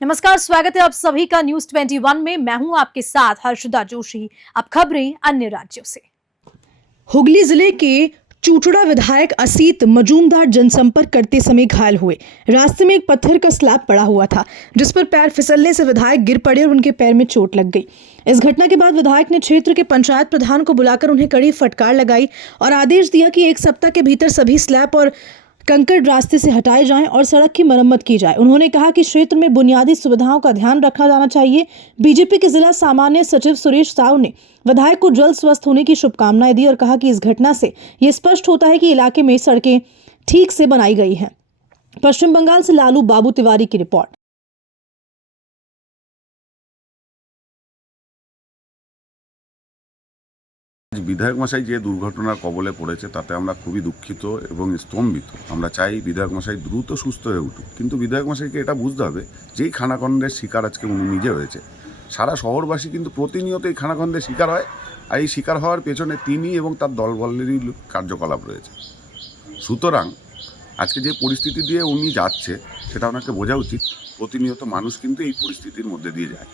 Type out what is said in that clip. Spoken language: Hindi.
नमस्कार, स्वागत है आप सभी का न्यूज 21 में। मैं हूं आपके साथ हर्षदा जोशी। अब खबरें अन्य राज्यों से। हुगली जिले के चूचड़ा विधायक असीत मजूमदार जनसंपर्क करते समय घायल हुए। रास्ते में एक पत्थर का स्लैब पड़ा हुआ था, जिस पर पैर फिसलने से विधायक गिर पड़े और उनके पैर में चोट लग गई। इस घटना के बाद विधायक ने क्षेत्र के पंचायत प्रधान को बुलाकर उन्हें कड़ी फटकार लगाई और आदेश दिया कि 1 सप्ताह के भीतर सभी स्लैब और कंकड़ रास्ते से हटाए जाएं और सड़क की मरम्मत की जाए। उन्होंने कहा कि क्षेत्र में बुनियादी सुविधाओं का ध्यान रखा जाना चाहिए। बीजेपी के जिला सामान्य सचिव सुरेश साव ने विधायक को जल्द स्वस्थ होने की शुभकामनाएं दी और कहा कि इस घटना से ये स्पष्ट होता है कि इलाके में सड़कें ठीक से बनाई गई हैं। पश्चिम बंगाल से लालू बाबू तिवारी की रिपोर्ट। বিধায়ক মশাই যে দুর্ঘটনার কবলে পড়েছে তাতে আমরা খুবই দুঃখিত এবং স্তম্ভিত। আমরা চাই বিধায়ক মশাই দ্রুত সুস্থ হয়ে উঠুক, কিন্তু বিধায়ক মশাইকে এটা বুঝতে হবে যে এই খানাখন্দের শিকার আজকে উনি নিজে হয়েছে। সারা শহরবাসী কিন্তু প্রতিনিয়ত এই খানাখন্দের শিকার হয়, আর এই শিকার হওয়ার পেছনে তিনি এবং তার দলবলেরই কার্যকলাপ রয়েছে। সুতরাং আজকে যে পরিস্থিতি দিয়ে উনি যাচ্ছে সেটা ওনাকে বোঝা উচিত। প্রতিনিয়ত মানুষ কিন্তু এই পরিস্থিতির মধ্যে দিয়ে যায়।